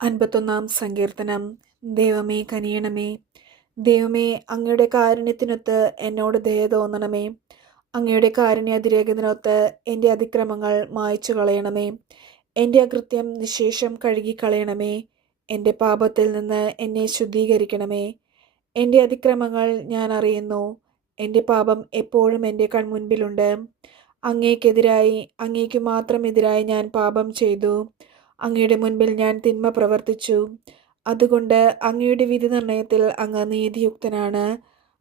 അൻപത്തൊന്നാം സങ്കീർത്തനം. ദൈവമേ കനിയണമേ. ദൈവമേ അങ്ങയുടെ കാരുണ്യത്തിനൊത്ത് എന്നോട് ദയ തോന്നണമേ. അങ്ങയുടെ കാരുണ്യ അതിരേഖത്തിനൊത്ത് എന്റെ അതിക്രമങ്ങൾ മായ്ച്ചു കളയണമേ എന്റെ അകൃത്യം നിശേഷം കഴുകിക്കളയണമേ. എന്റെ പാപത്തിൽ നിന്ന് എന്നെ ശുദ്ധീകരിക്കണമേ. എന്റെ അതിക്രമങ്ങൾ ഞാൻ അറിയുന്നു. എന്റെ പാപം എപ്പോഴും എന്റെ കൺമുൻപിലുണ്ട്. അങ്ങേക്കെതിരായി അങ്ങേക്ക് മാത്രം എതിരായി ഞാൻ പാപം ചെയ്തു. അങ്ങയുടെ മുൻപിൽ ഞാൻ തിന്മ പ്രവർത്തിച്ചു. അതുകൊണ്ട് അങ്ങയുടെ വിധി നിർണയത്തിൽ അങ്ങ് നീതിയുക്തനാണ്.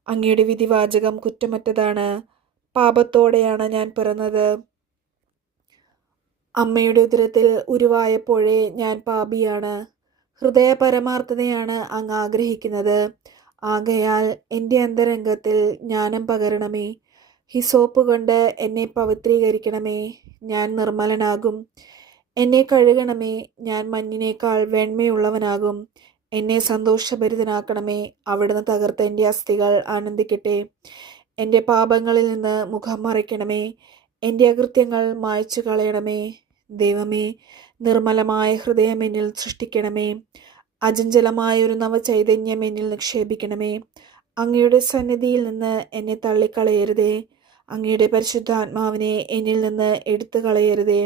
അങ്ങയുടെ വിധിവാചകം കുറ്റമറ്റതാണ്. പാപത്തോടെയാണ് ഞാൻ പിറന്നത്. അമ്മയുടെ ഉദരത്തിൽ ഉരുവായപ്പോഴേ ഞാൻ പാപിയാണ്. ഹൃദയ പരമാർത്ഥതയാണ് അങ്ങ് ആഗ്രഹിക്കുന്നത്. ആകയാൽ എന്റെ അന്തരംഗത്തിൽ ജ്ഞാനം പകരണമേ. ഹിസോപ്പ് കൊണ്ട് എന്നെ പവിത്രീകരിക്കണമേ. ഞാൻ നിർമ്മലനാകും. എന്നെ കഴുകണമേ ഞാൻ മഞ്ഞിനേക്കാൾ വെണ്മയുള്ളവനാകും. എന്നെ സന്തോഷഭരിതനാക്കണമേ അവിടുന്ന് തകർത്ത എന്റെ അസ്ഥികൾ ആനന്ദിക്കട്ടെ. എന്റെ പാപങ്ങളിൽ നിന്ന് മുഖം മറയ്ക്കണമേ എന്റെ അകൃത്യങ്ങൾ മായ്ച്ചു കളയണമേ. ദൈവമേ നിർമ്മലമായ ഹൃദയം എന്നിൽ സൃഷ്ടിക്കണമേ അജഞ്ചലമായ ഒരു നവചൈതന്യം എന്നിൽ നിക്ഷേപിക്കണമേ. അങ്ങയുടെ സന്നിധിയിൽ നിന്ന് എന്നെ തള്ളിക്കളയരുതേ അങ്ങയുടെ പരിശുദ്ധാത്മാവിനെ എന്നിൽ നിന്ന് എടുത്തു കളയരുതേ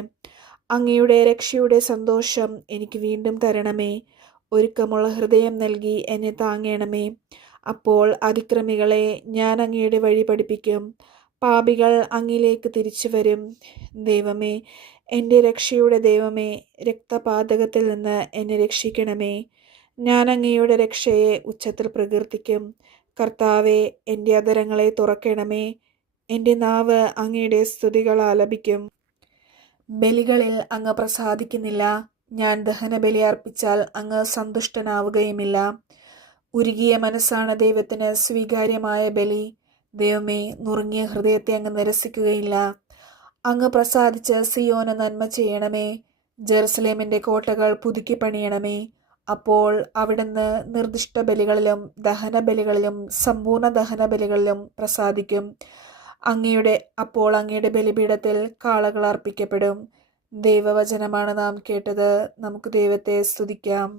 അങ്ങയുടെ രക്ഷയുടെ സന്തോഷം എനിക്ക് വീണ്ടും തരണമേ. ഒരുക്കമുള്ള ഹൃദയം നൽകി എന്നെ താങ്ങണമേ. അപ്പോൾ അതിക്രമികളെ ഞാൻ അങ്ങയുടെ വഴി പഠിപ്പിക്കും. പാപികൾ അങ്ങിലേക്ക് തിരിച്ചു വരും. ദൈവമേ എന്റെ രക്ഷയുടെ ദൈവമേ രക്തപാതകത്തിൽ നിന്ന് എന്നെ രക്ഷിക്കണമേ. ഞാൻ അങ്ങയുടെ രക്ഷയെ ഉച്ചത്തിൽ പ്രകീർത്തിക്കും. കർത്താവെ എന്റെ അതരങ്ങളെ തുറക്കണമേ. എന്റെ നാവ് അങ്ങയുടെ സ്തുതികൾ ആലപിക്കും ബലികളിൽ അങ്ങ് പ്രസാദിക്കുന്നില്ല. ഞാൻ ദഹനബലി അർപ്പിച്ചാൽ അങ്ങ് സന്തുഷ്ടനാവുകയുമില്ല. ഉരുകിയ മനസ്സാണ് ദൈവത്തിന് സ്വീകാര്യമായ ബലി. ദൈവമേ നുറുങ്ങിയ ഹൃദയത്തെ അങ്ങ് നിരസിക്കുകയില്ല. അങ്ങ് പ്രസാദിച്ച് സിയോന് നന്മ ചെയ്യണമേ. ജെറുസലേമിന്റെ കോട്ടകൾ പുതുക്കി പണിയണമേ. അപ്പോൾ അവിടുന്ന് നിർദ്ദിഷ്ട ബലികളിലും ദഹന ബലികളിലും സമ്പൂർണ ദഹന ബലികളിലും പ്രസാദിക്കും. അങ്ങയുടെ അപ്പോൾ അങ്ങയുടെ ബലിപീഠത്തിൽ കാളകൾ അർപ്പിക്കപ്പെടും. ദൈവവചനമാണ് നാം കേട്ടത്. നമുക്ക് ദൈവത്തെ സ്തുതിക്കാം.